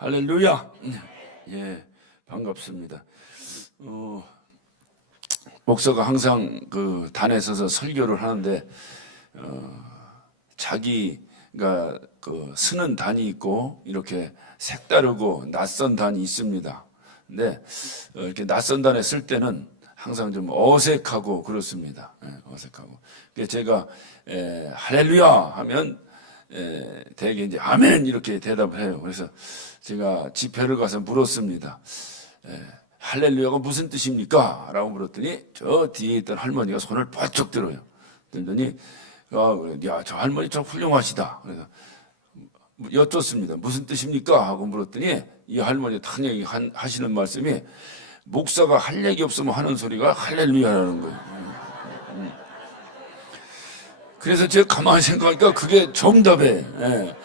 할렐루야. 예, 반갑습니다. 목사가 항상 그 단에 서서 설교를 하는데 자기가 그 쓰는 단이 있고 이렇게 색다르고 낯선 단이 있습니다. 근데 이렇게 낯선 단에 쓸 때는 항상 좀 어색하고 그렇습니다. 어색하고. 그래서 제가 할렐루야 하면 대개 이제 아멘 이렇게 대답을 해요. 그래서 제가 집회를 가서 물었습니다. 할렐루야가 무슨 뜻입니까? 라고 물었더니 저 뒤에 있던 할머니가 손을 바짝 들어요. 그랬더니 야, 저 할머니 참 훌륭하시다. 그래서 여쭙습니다. 무슨 뜻입니까? 하고 물었더니 이 할머니 탁 하시는 말씀이 목사가 할 얘기 없으면 하는 소리가 할렐루야라는 거예요. 그래서 제가 가만히 생각하니까 그게 정답이에요.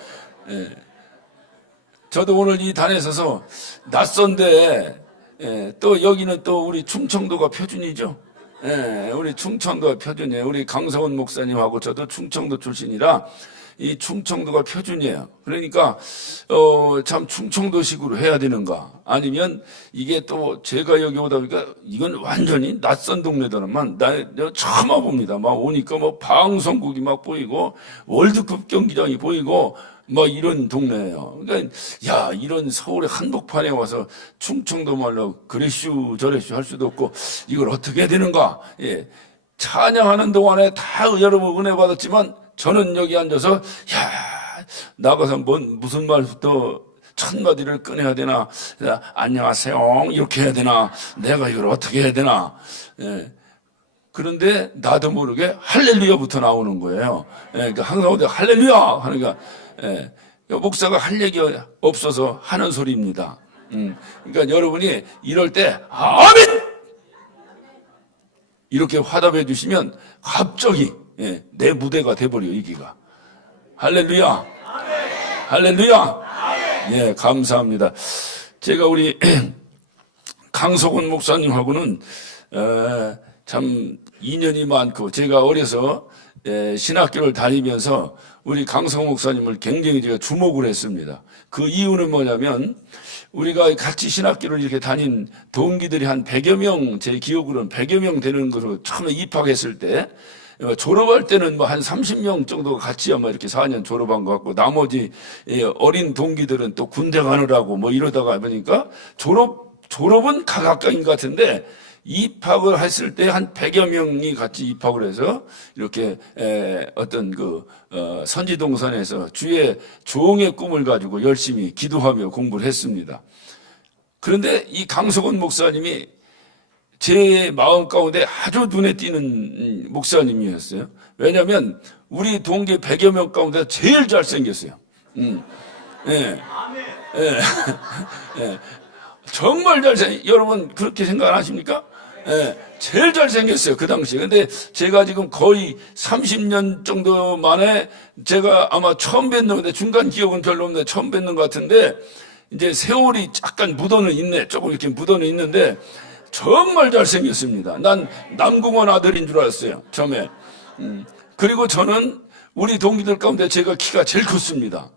저도 오늘 이 단에 서서 낯선데 또 여기는 또 우리 충청도가 표준이죠. 우리 충청도가 표준이에요. 우리 강성원 목사님하고 저도 충청도 출신이라 이 충청도가 표준이에요. 그러니까 참 충청도식으로 해야 되는가? 아니면 이게 또 제가 여기 오다 보니까 이건 완전히 낯선 동네더만 나 처음 와봅니다. 막 오니까 뭐 방송국이 막 보이고 월드컵 경기장이 보이고 뭐 이런 동네예요. 그러니까 야, 이런 서울의 한복판에 와서 충청도 말로 그래슈 저래슈 할 수도 없고 이걸 어떻게 해야 되는가? 예. 찬양하는 동안에 다 여러분 은혜 받았지만 저는 여기 앉아서 야, 나가서 무슨 말부터 첫 마디를 꺼내야 되나? 안녕하세요 이렇게 해야 되나? 내가 이걸 어떻게 해야 되나? 예. 그런데 나도 모르게 할렐루야부터 나오는 거예요. 그러니까 항상 할렐루야 하니까 목사가 할 얘기 없어서 하는 소리입니다. 그러니까 여러분이 이럴 때 아멘 이렇게 화답해 주시면 갑자기 내 무대가 돼버려요. 이기가 할렐루야, 할렐루야. 예, 감사합니다. 제가 우리 강석원 목사님하고는 참 인연이 많고 제가 어려서 신학교를 다니면서 우리 강성호 목사님을 굉장히 제가 주목을 했습니다. 그 이유는 뭐냐면 우리가 같이 신학교를 이렇게 다닌 동기들이 한 100여 명, 제 기억으로는 100여 명 되는 것으로 처음에 입학했을 때 졸업할 때는 뭐 한 30명 정도 같이 아마 이렇게 4년 졸업한 것 같고 나머지 어린 동기들은 또 군대 가느라고 뭐 이러다가 보니까 졸업은 각각인 것 같은데 입학을 했을 때 한 100여 명이 같이 입학을 해서 이렇게 어떤 그 선지동산에서 주의 종의 꿈을 가지고 열심히 기도하며 공부를 했습니다. 그런데 이 강석원 목사님이 제 마음 가운데 아주 눈에 띄는 목사님이었어요. 왜냐하면 우리 동기 100여 명 가운데 제일 잘생겼어요. 정말 여러분 그렇게 생각 안 하십니까? 제일 잘생겼어요, 그 당시에. 근데 제가 지금 거의 30년 정도 만에 제가 아마 처음 뵀는데 중간 기억은 별로 없는데 처음 뵀는 것 같은데 이제 세월이 약간 묻어는 있네. 조금 이렇게 묻어는 있는데 정말 잘생겼습니다. 난 남궁원 아들인 줄 알았어요, 처음에. 그리고 저는 우리 동기들 가운데 제가 키가 제일 컸습니다.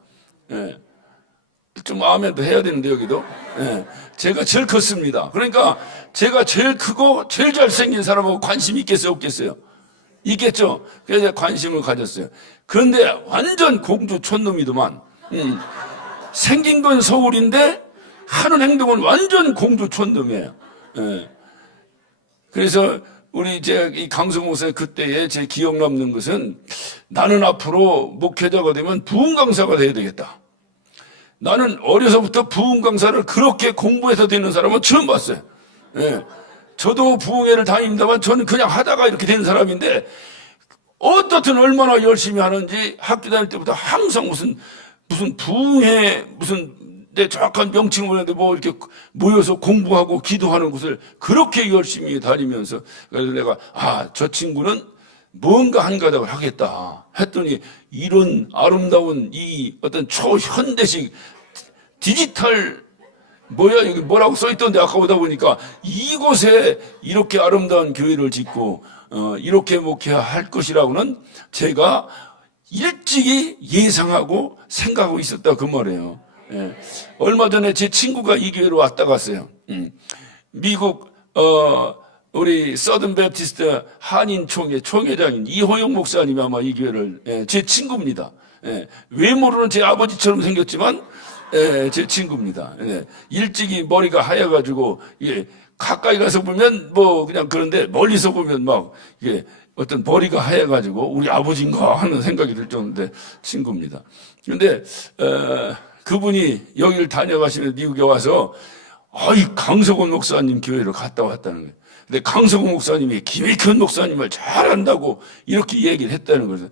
좀 아멘도 해야 되는데 여기도 제가 제일 컸습니다. 그러니까 제가 제일 크고 제일 잘생긴 사람하고 관심이 있겠어요 없겠어요? 있겠죠. 그래서 관심을 가졌어요. 그런데 완전 공주 촌놈이더만. 생긴 건 서울인데 하는 행동은 완전 공주 촌놈이에요. 그래서 우리 이 강성 목사의 그때의 제 기억 남는 것은 나는 앞으로 목회자가 되면 부흥 강사가 돼야 되겠다. 나는 어려서부터 부흥 강사를 그렇게 공부해서 되는 사람은 처음 봤어요. 저도 부흥회를 다닙니다만 저는 그냥 하다가 이렇게 된 사람인데 어떻든 얼마나 열심히 하는지 학교 다닐 때부터 항상 무슨 부흥회 내 정확한 명칭을 모르는데 뭐 이렇게 모여서 공부하고 기도하는 곳을 그렇게 열심히 다니면서 그래서 내가 저 친구는 뭔가 한 가닥을 하겠다 했더니 이런 아름다운 이 어떤 초현대식 디지털 여기 뭐라고 써있던데 아까 오다 보니까 이곳에 이렇게 아름다운 교회를 짓고 이렇게 목회할 것이라고는 제가 일찍이 예상하고 생각하고 있었다 그 말이에요. 예. 얼마 전에 제 친구가 이 교회로 왔다 갔어요. 미국 우리 서든 베프티스트 한인 총회장인 이호영 목사님이 아마 이 교회를 제 친구입니다. 외모로는 제 아버지처럼 생겼지만 제 친구입니다. 일찍이 머리가 하얘가지고 가까이 가서 보면 뭐 그냥 그런데 멀리서 보면 막 이게 어떤 머리가 하얘가지고 우리 아버지인가 하는 생각이 들 정도인데 친구입니다. 그런데 그분이 여기를 다녀가시면서 미국에 와서 이 강석원 목사님 교회를 갔다 왔다는 거예요. 근데 강석원 목사님이 김익현 목사님을 잘 안다고 이렇게 얘기를 했다는 거예요.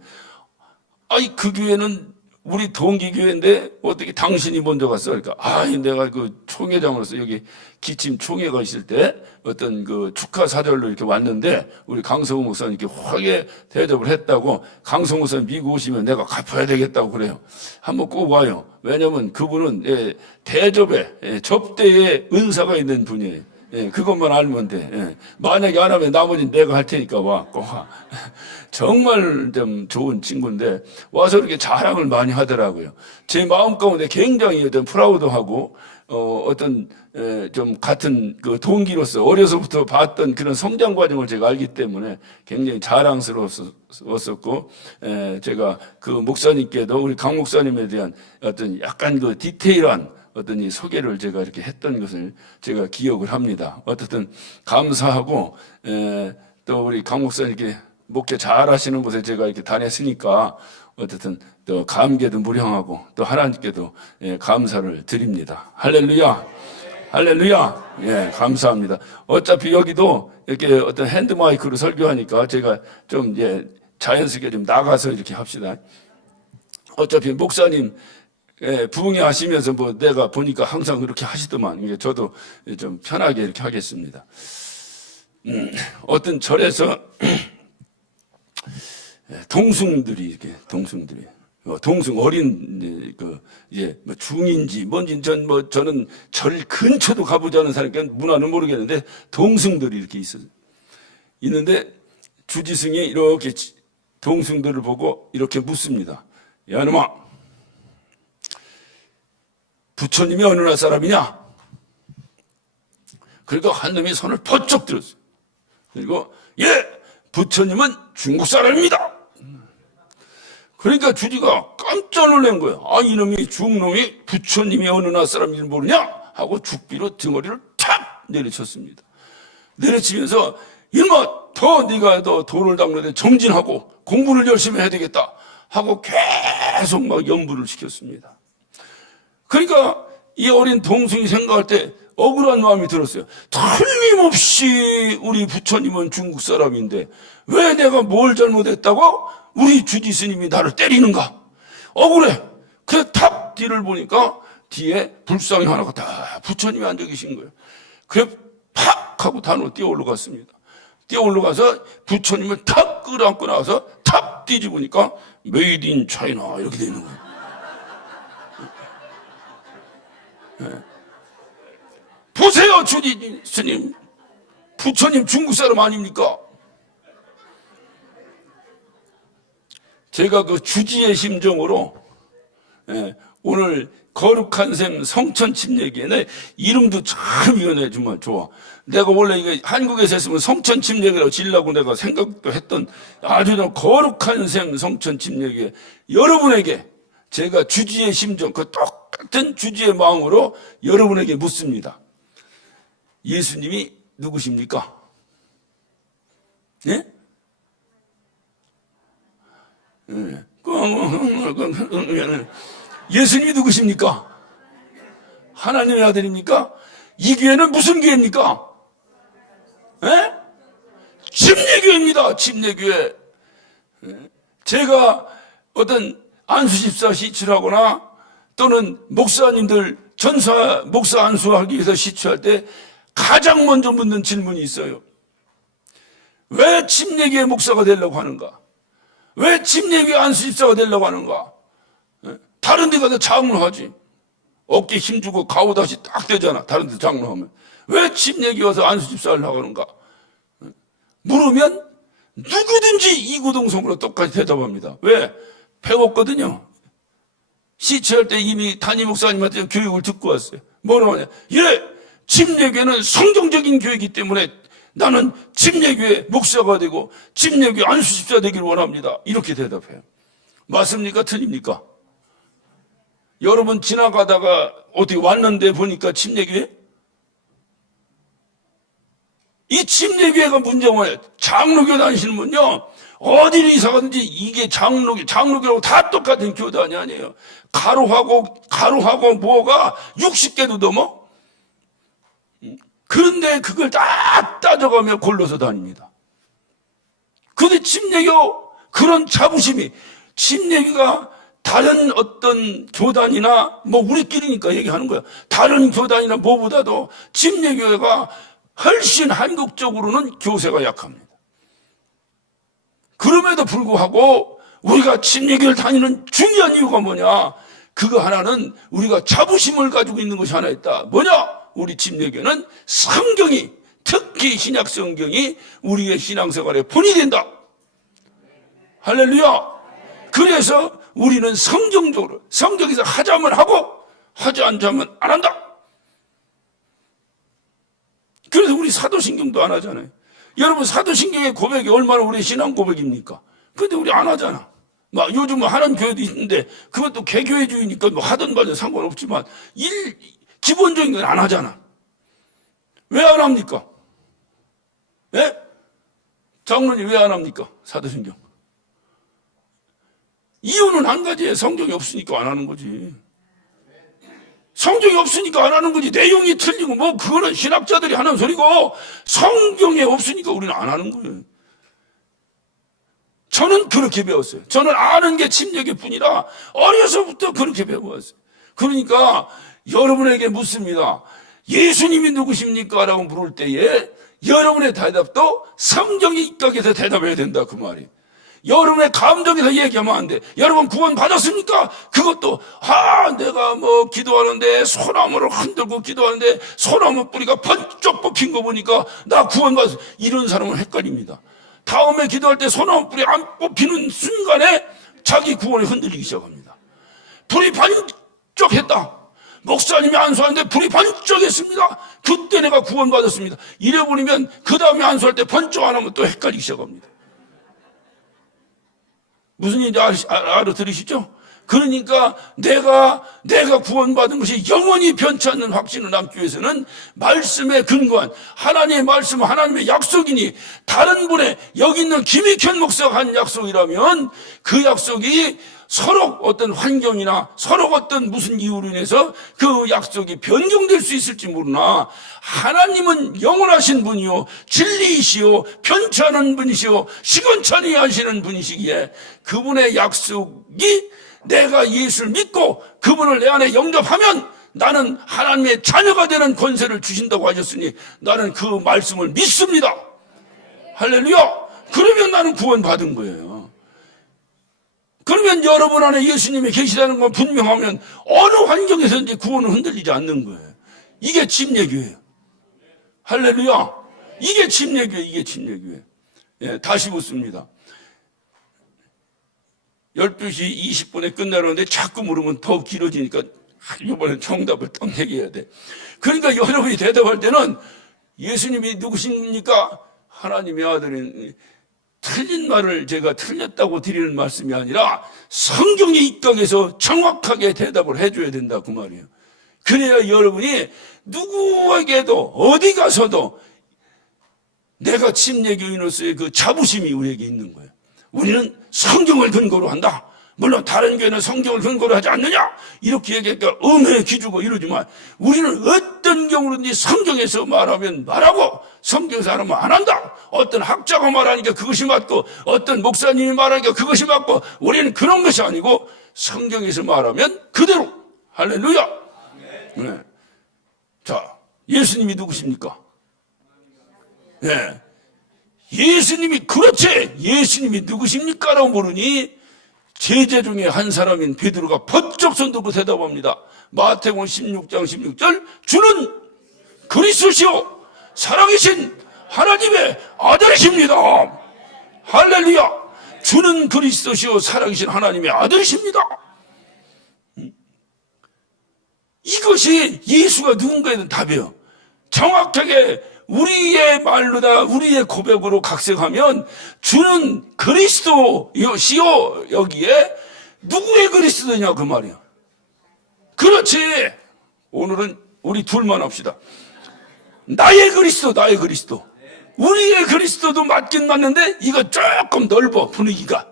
그 교회는 우리 동기교회인데 어떻게 당신이 먼저 갔어? 그러니까 내가 그 총회장으로서 여기 기침 총회가 있을 때 어떤 그 축하 사절로 이렇게 왔는데 우리 강성우 목사님께 화게 대접을 했다고. 강성우 목사님 미국 오시면 내가 갚아야 되겠다고 그래요. 한번 꼭 와요. 왜냐면 그분은 대접에 접대에 은사가 있는 분이에요. 그것만 알면 돼. 만약에 안 하면 나머지는 내가 할 테니까 꼭 와. 정말 좀 좋은 친구인데 와서 이렇게 자랑을 많이 하더라고요. 제 마음 가운데 굉장히 어떤 프라우드하고 어떤 좀 같은 그 동기로서 어려서부터 봤던 그런 성장 과정을 제가 알기 때문에 굉장히 자랑스러웠었고, 제가 그 목사님께도 우리 강 목사님에 대한 어떤 약간 그 디테일한 어떤 이 소개를 제가 이렇게 했던 것을 제가 기억을 합니다. 어쨌든 감사하고, 또 우리 강 목사님께 목회 잘 하시는 곳에 제가 이렇게 다녔으니까 어쨌든 또 감개도 무량하고 또 하나님께도 감사를 드립니다. 할렐루야. 할렐루야. 감사합니다. 어차피 여기도 이렇게 어떤 핸드마이크로 설교하니까 제가 좀 자연스럽게 좀 나가서 이렇게 합시다. 어차피 목사님 부흥회 하시면서 뭐 내가 보니까 항상 그렇게 하시더만 저도 좀 편하게 이렇게 하겠습니다. 어떤 절에서 동숭들이 동숭 어린 뭐 중인지 뭔지 저는 절 근처도 가보지 않은 사람이니까 문화는 모르겠는데 동숭들이 이렇게 있는데 주지승이 이렇게 동숭들을 보고 이렇게 묻습니다. 야 놈아, 부처님이 어느 나라 사람이냐? 그리고 한 놈이 손을 번쩍 들었어요. 그리고 부처님은 중국 사람입니다. 그러니까 주지가 깜짝 놀란 거예요. 이놈이 중놈이 부처님이 어느 나라 사람인지 모르냐? 하고 죽비로 등어리를 탁 내리쳤습니다. 내리치면서 이놈아, 네가 더 도를 닦는데 정진하고 공부를 열심히 해야 되겠다 하고 계속 막 연부를 시켰습니다. 그러니까 이 어린 동생이 생각할 때 억울한 마음이 들었어요. 틀림없이 우리 부처님은 중국 사람인데 왜 내가 뭘 잘못했다고 우리 주지 스님이 나를 때리는가? 억울해. 그래서 탁 뒤를 보니까 뒤에 불상이 하나가 다 부처님이 앉아 계신 거예요. 그래 팍 하고 단으로 뛰어 올라갔습니다. 뛰어 올라가서 부처님을 탁 끌어안고 나와서 탁 뒤집으니까 메이드 인 차이나 이렇게 되는 거예요. 보세요, 주지 스님. 부처님 중국 사람 아닙니까? 제가 그 주지의 심정으로 오늘 거룩한 샘 성천침례기에 이름도 참 이거네 정말 좋아. 내가 원래 이거 한국에서 했으면 성천침례기라고 지으려고 내가 생각도 했던 아주 거룩한 샘 성천침례기에 여러분에게 제가 주지의 심정, 그 똑같은 주지의 마음으로 여러분에게 묻습니다. 예수님이 누구십니까? 예? 예수님이 누구십니까? 하나님의 아들입니까? 이 교회는 무슨 교회입니까? 예? 침례교회입니다. 침례교회. 제가 어떤 안수집사 시출하거나 또는 목사님들 목사 안수하기 위해서 시출할 때 가장 먼저 묻는 질문이 있어요. 왜 침례교회 목사가 되려고 하는가? 왜 침례교회 안수집사가 되려고 하는가? 다른 데 가서 장로하지. 어깨 힘주고 가오다시 딱 되잖아. 다른 데 장로하면. 왜 침례교회 와서 안수집사를 하는가? 물으면 누구든지 이구동성으로 똑같이 대답합니다. 왜? 배웠거든요. 시체할 때 이미 담임 목사님한테 교육을 듣고 왔어요. 뭐라고 하냐? 예, 침례교회는 성경적인 교회이기 때문에 나는 침례교회 목사가 되고 침례교회 안수집사 되기를 원합니다. 이렇게 대답해요. 맞습니까? 틀립니까? 여러분 지나가다가 어디 왔는데 보니까 침례교회? 이 침례교회가 문제가 뭐예요? 장로교 다니시는 분요, 어디를 이사 가든지 이게 장로교라고 다 똑같은 교단이 아니에요. 가로하고 뭐가 60개도 넘어? 그런데 그걸 다 따져가며 골라서 다닙니다. 근데 침례교 그런 자부심이, 침례교가 다른 어떤 교단이나 뭐 우리끼리니까 얘기하는 거야. 다른 교단이나 뭐보다도 침례교회가 훨씬 한국적으로는 교세가 약합니다. 그럼에도 불구하고 우리가 침례교회를 다니는 중요한 이유가 뭐냐? 그거 하나는 우리가 자부심을 가지고 있는 것이 하나 있다. 뭐냐? 우리 침례교회는 성경이, 특히 신약 성경이 우리의 신앙생활의 본이 된다. 할렐루야. 그래서 우리는 성경적으로, 성경에서 하자면 하고 하지 않자면 안 한다. 그래서 우리 사도신경도 안 하잖아요. 여러분 사도신경의 고백이 얼마나 우리의 신앙 고백입니까? 근데 우리 안 하잖아. 막 요즘은 하는 교회도 있는데 그것도 개교회주의니까 뭐 하든 말든 상관없지만 기본적인 건 안 하잖아. 왜 안 합니까? 예? 장로님 왜 안 합니까? 사도신경. 이유는 한 가지예요. 성경이 없으니까 안 하는 거지. 성경이 없으니까 안 하는 거지. 내용이 틀리고 뭐 그거는 신학자들이 하는 소리고, 성경이 없으니까 우리는 안 하는 거예요. 저는 그렇게 배웠어요. 저는 아는 게 침례교뿐이라 어려서부터 그렇게 배워왔어요. 그러니까 여러분에게 묻습니다. 예수님이 누구십니까? 라고 물을 때에 여러분의 대답도 성경에 입각해서 대답해야 된다, 그 말이에요. 여러분의 감정에서 얘기하면 안 돼. 여러분 구원 받았습니까? 그것도 내가 뭐 기도하는데 소나무를 흔들고 기도하는데 소나무 뿌리가 번쩍 뽑힌 거 보니까 나 구원 받았어. 이런 사람은 헷갈립니다. 다음에 기도할 때 소나무 뿌리 안 뽑히는 순간에 자기 구원이 흔들리기 시작합니다. 불이 번쩍했다. 목사님이 안수하는데 불이 번쩍했습니다. 그때 내가 구원 받았습니다. 이래버리면 그 다음에 안수할 때 번쩍 안 하면 또 헷갈리기 시작합니다. 무슨 일인지 알아들으시죠? 그러니까 내가 구원받은 것이 영원히 변치 않는 확신을 남기 위해서는 말씀에 근거한 하나님의 말씀, 하나님의 약속이니, 다른 분의 여기 있는 김익현 목사가 한 약속이라면 그 약속이 서로 어떤 환경이나 서로 어떤 무슨 이유로 인해서 그 약속이 변경될 수 있을지 모르나, 하나님은 영원하신 분이요 진리이시요 변치 않은 분이시요 시건천히 하시는 분이시기에 그분의 약속이 내가 예수를 믿고 그분을 내 안에 영접하면 나는 하나님의 자녀가 되는 권세를 주신다고 하셨으니 나는 그 말씀을 믿습니다. 할렐루야. 그러면 나는 구원받은 거예요. 그러면 여러분 안에 예수님이 계시다는 건 분명하면 어느 환경에서든지 구원은 흔들리지 않는 거예요. 이게 침례교회예요. 할렐루야. 이게 침례교회, 이게 침례교회. 예, 다시 묻습니다. 12시 20분에 끝나려는데 자꾸 물으면 더 길어지니까 이번엔 정답을 딱 얘기해야 돼. 그러니까 여러분이 대답할 때는 예수님이 누구십니까? 하나님의 아들인, 틀린 말을 제가 틀렸다고 드리는 말씀이 아니라 성경에 입각해서 정확하게 대답을 해줘야 된다, 그 말이에요. 그래야 여러분이 누구에게도 어디 가서도 내가 침례교인으로서의 그 자부심이 우리에게 있는 거예요. 우리는 성경을 근거로 한다. 물론 다른 교회는 성경을 근거로 하지 않느냐 이렇게 얘기하니까 음해 기주고 이러지만 우리는 어떤 경우든지 성경에서 말하면 말하고 성경에서 안 하면 안 한다. 어떤 학자가 말하니까 그것이 맞고 어떤 목사님이 말하니까 그것이 맞고, 우리는 그런 것이 아니고 성경에서 말하면 그대로. 할렐루야. 네. 자, 예수님이 누구십니까? 네. 예수님이, 그렇지, 예수님이 누구십니까? 라고 물으니 제자 중에 한 사람인 베드로가 번쩍 손 들고 대답합니다. 마태복음 16장 16절, 주는 그리스도시요 살아계신 하나님의 아들이십니다. 할렐루야. 주는 그리스도시요 살아계신 하나님의 아들이십니다. 이것이 예수가 누군가에 대한 답이에요. 정확하게 우리의 말로다, 우리의 고백으로 각색하면 주는 그리스도시요 여기에 누구의 그리스도냐 그 말이야. 그렇지. 오늘은 우리 둘만 합시다. 나의 그리스도, 나의 그리스도. 우리의 그리스도도 맞긴 맞는데 이거 조금 넓어, 분위기가.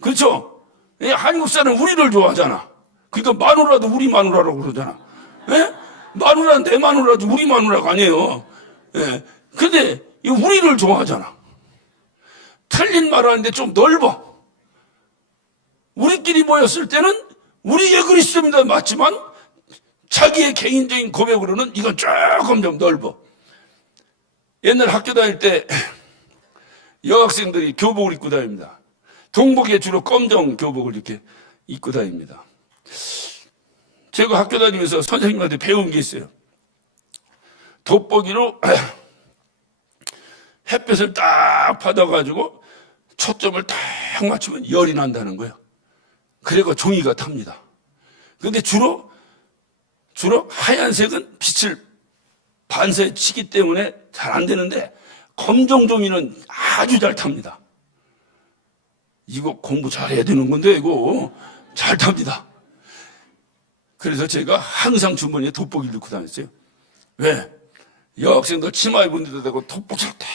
그렇죠? 한국 사람은 우리를 좋아하잖아. 그러니까 마누라도 우리 마누라라고 그러잖아. 예? 마누라는 내 마누라도 우리 마누라가 아니에요. 예. 근데 우리를 좋아하잖아. 틀린 말 하는데 좀 넓어. 우리끼리 모였을 때는 우리의 그리스도입니다 맞지만 자기의 개인적인 고백으로는 이건 조금 좀 넓어. 옛날 학교 다닐 때 여학생들이 교복을 입고 다닙니다. 동복에 주로 검정 교복을 이렇게 입고 다닙니다. 제가 학교 다니면서 선생님한테 배운 게 있어요. 돋보기로 햇볕을 딱 받아가지고 초점을 딱 맞추면 열이 난다는 거예요. 그래가 종이가 탑니다. 근데 주로 하얀색은 빛을 반사치기 때문에 잘 안 되는데 검정 종이는 아주 잘 탑니다. 이거 공부 잘해야 되는 건데 이거 잘 탑니다. 그래서 제가 항상 주머니에 돋보기를 넣고 다녔어요. 왜? 여학생들 치마 입은 데도 대고 돋보기를 딱.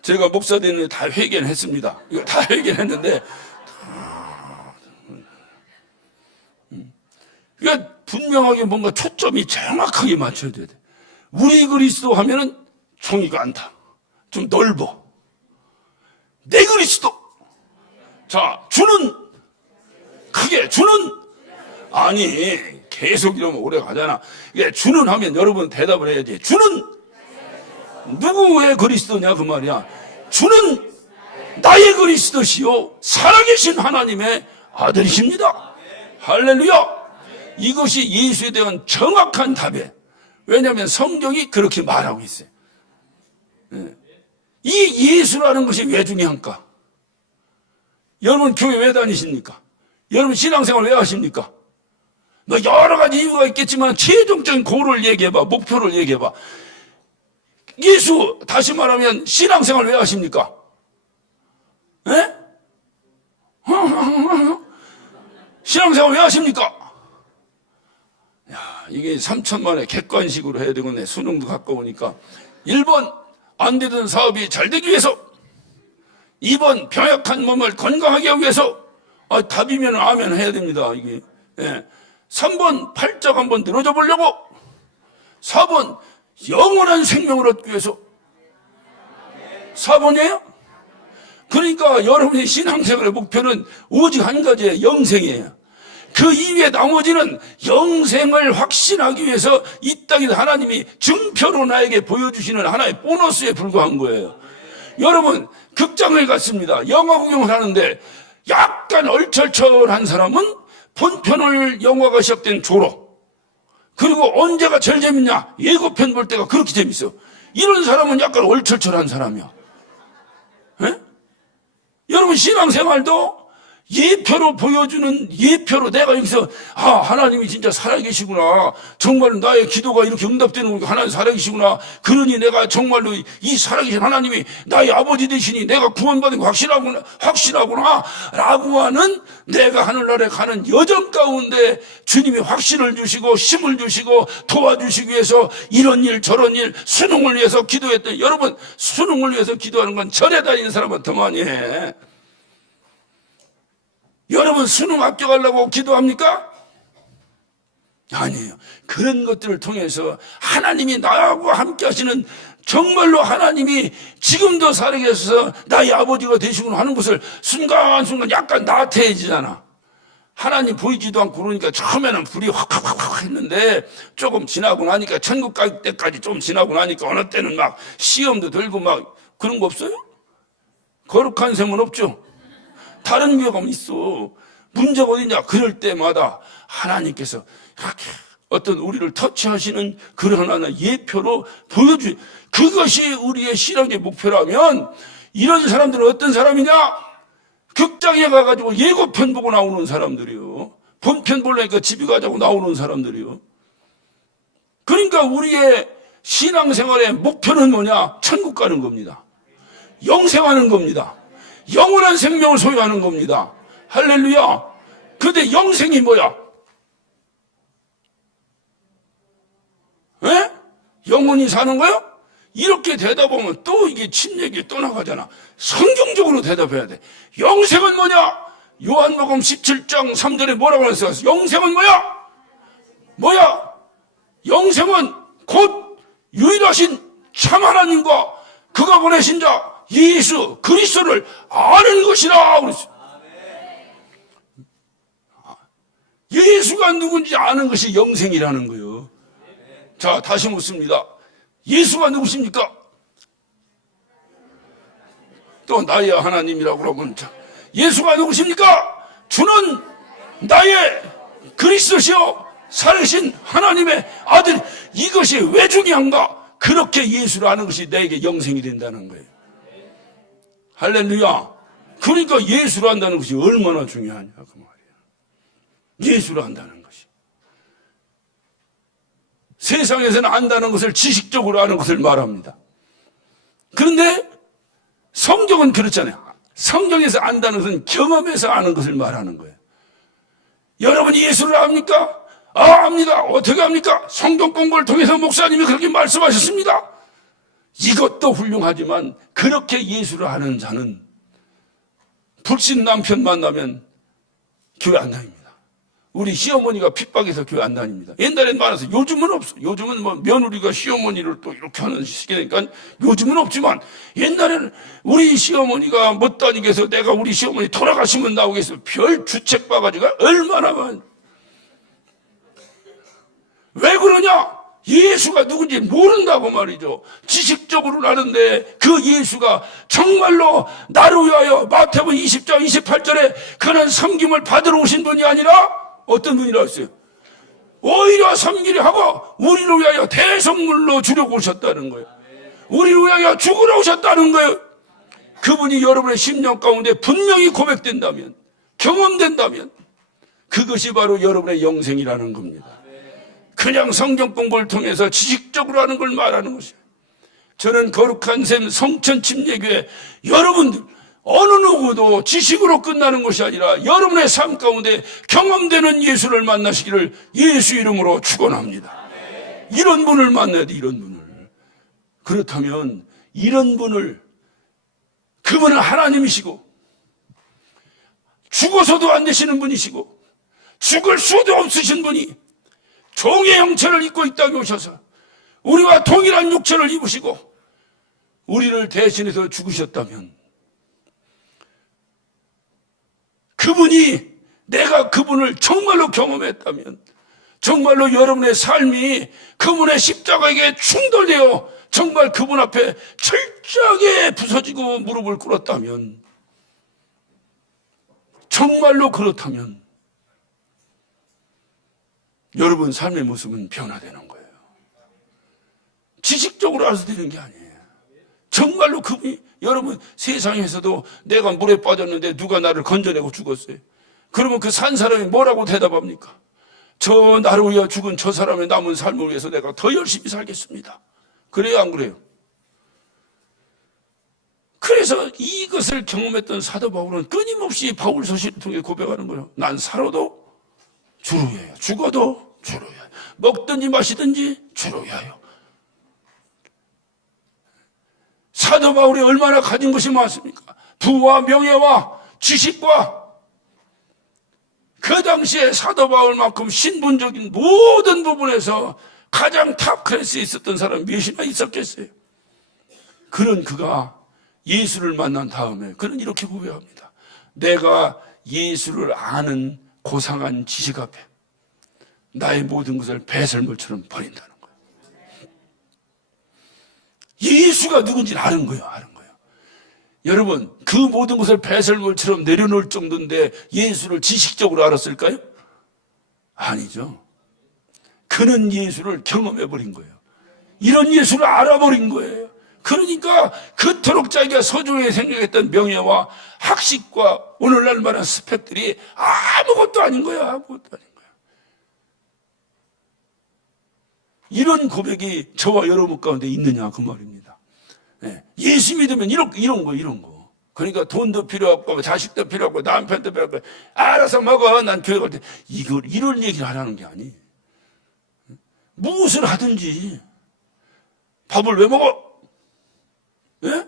제가 목사 되는 다 회개는 했습니다. 이거 다 회개했는데 그러니까 분명하게 뭔가 초점이 정확하게 맞춰야 돼. 우리 그리스도 하면은 종이가 안 타. 좀 넓어. 내 그리스도. 자, 주는 크게 주는 아니 계속 이러면 오래 가잖아. 이게 주는 하면 여러분 대답을 해야지. 주는 누구의 그리스도냐 그 말이야. 주는 나의 그리스도시요 살아계신 하나님의 아들이십니다. 할렐루야. 이것이 예수에 대한 정확한 답이에요. 왜냐하면 성경이 그렇게 말하고 있어요. 이 예수라는 것이 왜 중요한가? 여러분 교회 왜 다니십니까? 여러분 신앙생활 왜 하십니까? 뭐 여러 가지 이유가 있겠지만 최종적인 고를 얘기해봐. 목표를 얘기해봐. 예수 다시 말하면 신앙생활 왜 하십니까? 예? 신앙생활 왜 하십니까? 야, 이게 3천만에 객관식으로 해야 되겠네. 수능도 가까우니까. 1번 안 되던 사업이 잘 되기 위해서. 2번 병약한 몸을 건강하게 하기 위해서. 답이면 아멘 해야 됩니다. 이게. 예. 3번 팔자가 한번 늘어져 보려고. 4번 영원한 생명을 얻기 위해서. 4번이에요? 그러니까 여러분의 신앙생활의 목표는 오직 한 가지예요. 영생이에요. 그 이외에 나머지는 영생을 확신하기 위해서 이 땅에서 하나님이 증표로 나에게 보여주시는 하나의 보너스에 불과한 거예요. 여러분 극장을 갔습니다. 영화 구경을 하는데 약간 얼철철한 사람은 본편을 영화가 시작된 조로. 그리고 언제가 제일 재밌냐? 예고편 볼 때가 그렇게 재밌어. 이런 사람은 약간 얼철철한 사람이야. 에? 여러분 신앙생활도 예표로 보여주는 예표로 내가 여기서 하나님이 진짜 살아계시구나. 정말 나의 기도가 이렇게 응답되는 거 하나님 살아계시구나. 그러니 내가 정말로 이 살아계신 하나님이 나의 아버지 되시니 내가 구원받은 거 확신하구나 라고 하는 내가 하늘나라에 가는 여정 가운데 주님이 확신을 주시고 힘을 주시고 도와주시기 위해서 이런 일 저런 일 수능을 위해서 기도했던 여러분 수능을 위해서 기도하는 건 절에 다니는 사람은 더 많이 해. 여러분 수능 합격하려고 기도합니까? 아니에요. 그런 것들을 통해서 하나님이 나하고 함께 하시는 정말로 하나님이 지금도 살아계셔서 나의 아버지가 되시구나 하는 것을 순간순간 약간 나태해지잖아. 하나님 보이지도 않고 그러니까 처음에는 불이 확 했는데 조금 지나고 나니까 천국 갈 때까지 좀 지나고 나니까 어느 때는 막 시험도 들고 막 그런 거 없어요? 거룩한 셈은 없죠. 다른 교회가 있어. 문제가 어디냐? 그럴 때마다 하나님께서 어떤 우리를 터치하시는 그런 하나의 예표로 보여주. 그것이 우리의 신앙의 목표라면 이런 사람들은 어떤 사람이냐? 극장에 가가지고 예고편 보고 나오는 사람들이요. 본편 보려니까 집에 가자고 나오는 사람들이요. 그러니까 우리의 신앙생활의 목표는 뭐냐? 천국 가는 겁니다. 영생하는 겁니다. 영원한 생명을 소유하는 겁니다. 할렐루야. 그런데 영생이 뭐야? 에? 영원히 사는 거야? 이렇게 대답하면 또 이게 침얘기 또 나가잖아. 성경적으로 대답해야 돼. 영생은 뭐냐? 요한복음 17장 3절에 뭐라고 했어요? 영생은 뭐야? 뭐야? 영생은 곧 유일하신 참 하나님과 그가 보내신 자 예수 그리스도를 아는 것이라 그랬어요. 예수가 누군지 아는 것이 영생이라는 거예요. 자, 다시 묻습니다. 예수가 누구십니까? 또 나의 하나님이라고 그러면 예수가 누구십니까? 주는 나의 그리스도시요 살으신 하나님의 아들. 이것이 왜 중요한가? 그렇게 예수를 아는 것이 내게 영생이 된다는 거예요. 할렐루야. 그러니까 예수를 안다는 것이 얼마나 중요하냐 그 말이에요. 예수를 안다는 것이. 세상에서는 안다는 것을 지식적으로 아는 것을 말합니다. 그런데 성경은 그렇잖아요. 성경에서 안다는 것은 경험에서 아는 것을 말하는 거예요. 여러분이 예수를 압니까? 압니다. 어떻게 합니까? 성경 공부를 통해서 목사님이 그렇게 말씀하셨습니다. 이것도 훌륭하지만 그렇게 예수를 아는 자는 불신 남편 만나면 교회 안 다닙니다. 우리 시어머니가 핍박해서 교회 안 다닙니다. 옛날엔 많아서 요즘은 없어. 요즘은 뭐 며느리가 시어머니를 또 이렇게 하는 시기니까 요즘은 없지만 옛날에는 우리 시어머니가 못 다니게 해서 내가 우리 시어머니 돌아가시면 나오겠어. 별 주책 봐가지고 얼마나 많. 왜 그러냐? 예수가 누군지 모른다고 말이죠. 지식적으로는 아는데 그 예수가 정말로 나를 위하여 마태복음 20장 28절에 그는 섬김을 받으러 오신 분이 아니라 어떤 분이라 했어요? 오히려 섬기려 하고 우리를 위하여 대성물로 주려고 오셨다는 거예요. 우리를 위하여 죽으러 오셨다는 거예요. 그분이 여러분의 심령 가운데 분명히 고백된다면, 경험된다면 그것이 바로 여러분의 영생이라는 겁니다. 그냥 성경 공부를 통해서 지식적으로 하는 걸 말하는 것이에요. 저는 거룩한 샘 성천 침례교회 여러분들 어느 누구도 지식으로 끝나는 것이 아니라 여러분의 삶 가운데 경험되는 예수를 만나시기를 예수 이름으로 축원합니다. 이런 분을 만나야 돼. 이런 분을. 그렇다면 이런 분을, 그분은 하나님이시고 죽어서도 안 되시는 분이시고 죽을 수도 없으신 분이 종의 형체를 입고 이 땅에 오셔서 우리와 동일한 육체를 입으시고 우리를 대신해서 죽으셨다면, 그분이, 내가 그분을 정말로 경험했다면, 정말로 여러분의 삶이 그분의 십자가에게 충돌되어 정말 그분 앞에 철저하게 부서지고 무릎을 꿇었다면, 정말로 그렇다면 여러분 삶의 모습은 변화되는 거예요. 지식적으로 알아서 되는 게 아니에요. 정말로 그분이, 여러분 세상에서도 내가 물에 빠졌는데 누가 나를 건져내고 죽었어요. 그러면 그 산 사람이 뭐라고 대답합니까? 저 나를 위해 죽은 저 사람의 남은 삶을 위해서 내가 더 열심히 살겠습니다. 그래요, 안 그래요? 그래서 이것을 경험했던 사도 바울은 끊임없이 바울 서신을 통해 고백하는 거예요. 난 살아도 주를 위하여, 죽어도 주를 위하여, 먹든지 마시든지 주를 위하여. 사도 바울이 얼마나 가진 것이 많습니까? 부와 명예와 지식과, 그 당시에 사도 바울만큼 신분적인 모든 부분에서 가장 탑 클래스에 있었던 사람이 몇이나 있었겠어요. 그런 그가 예수를 만난 다음에 그는 이렇게 고백합니다. 내가 예수를 아는 고상한 지식 앞에 나의 모든 것을 배설물처럼 버린다는 거예요. 예수가 누군지는 아는 거예요. 아는 거예요. 여러분, 그 모든 것을 배설물처럼 내려놓을 정도인데 예수를 지식적으로 알았을까요? 아니죠. 그는 예수를 경험해버린 거예요. 이런 예수를 알아버린 거예요. 그러니까 그토록 자기가 소중하게 생각했던 명예와 학식과 오늘날 말하는 스펙들이 아무것도 아닌 거야. 아무것도 아닌 거야. 이런 고백이 저와 여러분 가운데 있느냐 그 말입니다. 예수 믿으면 이런 거. 그러니까 돈도 필요 없고 자식도 필요 없고 남편도 필요 없고 알아서 먹어. 난 교회 갈 때 이런 얘기를 하라는 게 아니에요. 무엇을 하든지 밥을 왜 먹어? 예?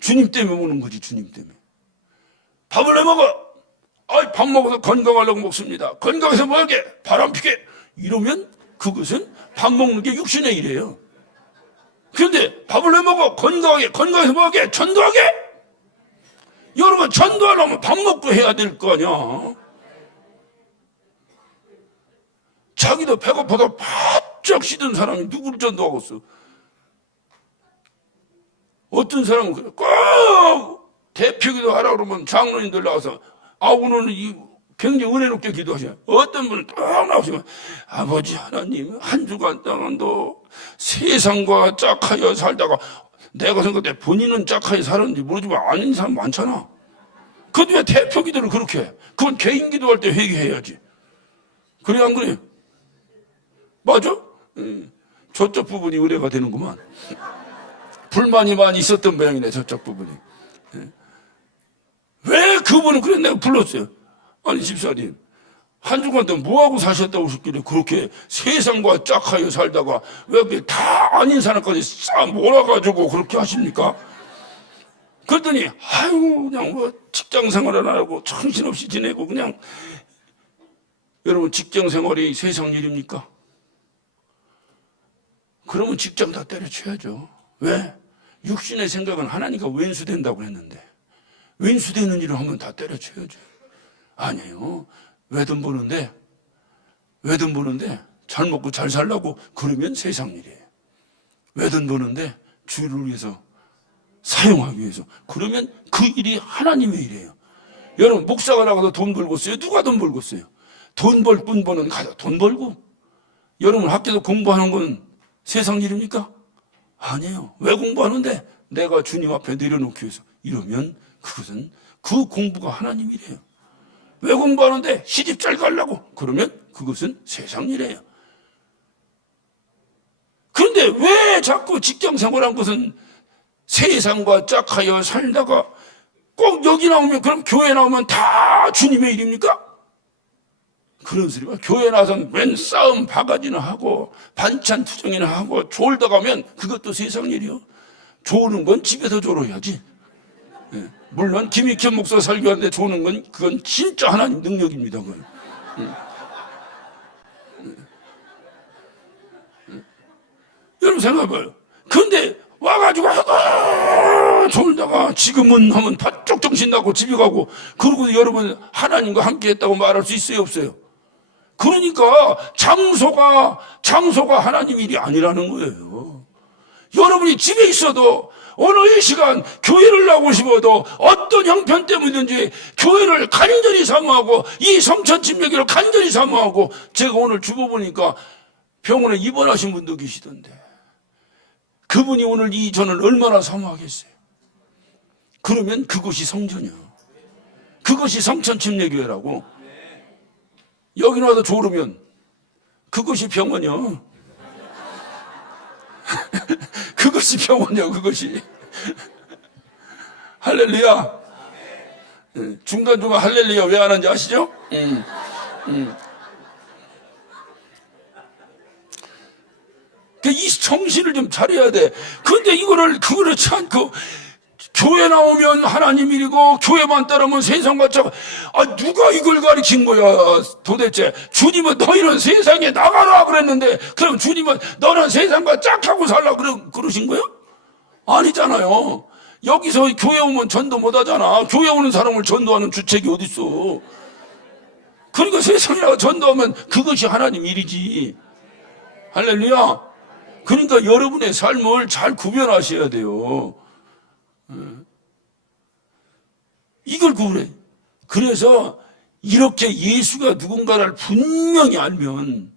주님 때문에 먹는 거지. 주님 때문에. 밥을 왜 먹어? 밥 먹어서 건강하려고 먹습니다. 건강해서 뭐하게? 바람 피게. 이러면 그것은 밥 먹는 게 육신의 일이에요. 그런데 밥을 왜 먹어? 건강해서 뭐하게? 전도하게? 여러분 전도하려면 밥 먹고 해야 될 거 아니야. 자기도 배고파서 바짝 쉬던 사람이 누구를 전도하겠어? 어떤 사람은 그래. 꼭 대표기도 하라 그러면 장로님들 나와서 오늘은 굉장히 은혜롭게 기도하셔요. 어떤 분은 딱 나오시면 아버지 하나님 한 주간 동안도 세상과 짝하여 살다가 내가 생각할 때 본인은 짝하여 살았는지 모르지만 아닌 사람 많잖아. 그런데 왜 대표 기도를 그렇게 해? 그건 개인 기도할 때 회개해야지. 그래 안 그래? 맞아? 저쪽 부분이 의뢰가 되는구만. 불만이 많이 있었던 모양이네 저쪽 부분이. 왜 그분은 그래 내가 불렀어요. 아니 집사님 한 주간 동안 뭐하고 사셨다고 하셨길래 그렇게 세상과 짝하여 살다가 왜 그렇게 다 아닌 사람까지 싹 몰아가지고 그렇게 하십니까? 그랬더니 그냥 뭐 직장 생활을 안 하고 정신없이 지내고 그냥. 여러분 직장 생활이 세상 일입니까? 그러면 직장 다 때려쳐야죠. 왜? 육신의 생각은 하나님과 왼수된다고 했는데 왼수되는 일을 하면 다 때려쳐야죠. 아니에요. 외돈 버는데 잘 먹고 잘 살라고 그러면 세상 일이에요. 외돈 버는데 주를 위해서 사용하기 위해서 그러면 그 일이 하나님의 일이에요. 여러분 목사가 나가서 돈 벌고 있어요? 누가 돈 벌고 있어요? 돈 벌 뿐 버는 가서 돈 벌고. 여러분 학교에서 공부하는 건 세상 일입니까? 아니에요. 왜 공부하는데? 내가 주님 앞에 내려놓기 위해서. 이러면 그것은 그 공부가 하나님 일이에요. 왜 공부하는데? 시집 잘 가려고. 그러면 그것은 세상 일이에요. 그런데 왜 자꾸 직장 생활한 것은 세상과 짝하여 살다가 꼭 여기 나오면 그럼 교회 나오면 다 주님의 일입니까? 그런 소리가. 교회 나와서 맨 싸움 바가지나 하고 반찬 투정이나 하고 졸다 가면 그것도 세상 일이요. 조는 건 집에서 졸어야지. 물론 김익현 목사 설교하는데 조는 건 그건 진짜 하나님 능력입니다. 그건. 여러분 생각해봐요. 그런데 와가지고 졸다가 지금은 하면 바쪽 정신 나고 집에 가고 그러고 여러분 하나님과 함께 했다고 말할 수 있어요 없어요? 그러니까 장소가 하나님 일이 아니라는 거예요. 여러분이 집에 있어도 오늘 이 시간 교회를 나오고 싶어도 어떤 형편 때문이든지 교회를 간절히 사모하고 이 성천 침례기를 간절히 사모하고. 제가 오늘 주보 보니까 병원에 입원하신 분도 계시던데 그분이 오늘 이 전을 얼마나 사모하겠어요. 그러면 그것이 성전이요. 그것이 성천 침례교회라고. 여기 와서 졸으면 그것이 병원이요. 그것이 병원이요. 그것이. 할렐루야. 중간중간 할렐루야 왜 안 하는지 아시죠? 이 정신을 좀 차려야 돼. 그런데 그렇지 않고 교회 나오면 하나님 일이고 교회만 따르면 세상과 짝. 누가 이걸 가르친 거야 도대체. 주님은 너희는 세상에 나가라 그랬는데 그럼 주님은 너는 세상과 짝하고 살라 그러신 거예요? 아니잖아요. 여기서 교회 오면 전도 못 하잖아. 교회 오는 사람을 전도하는 주책이 어딨어. 그러니까 세상에 나가 전도하면 그것이 하나님 일이지. 할렐루야. 그러니까 여러분의 삶을 잘 구별하셔야 돼요. 이걸 구분해. 그래서 이렇게 예수가 누군가를 분명히 알면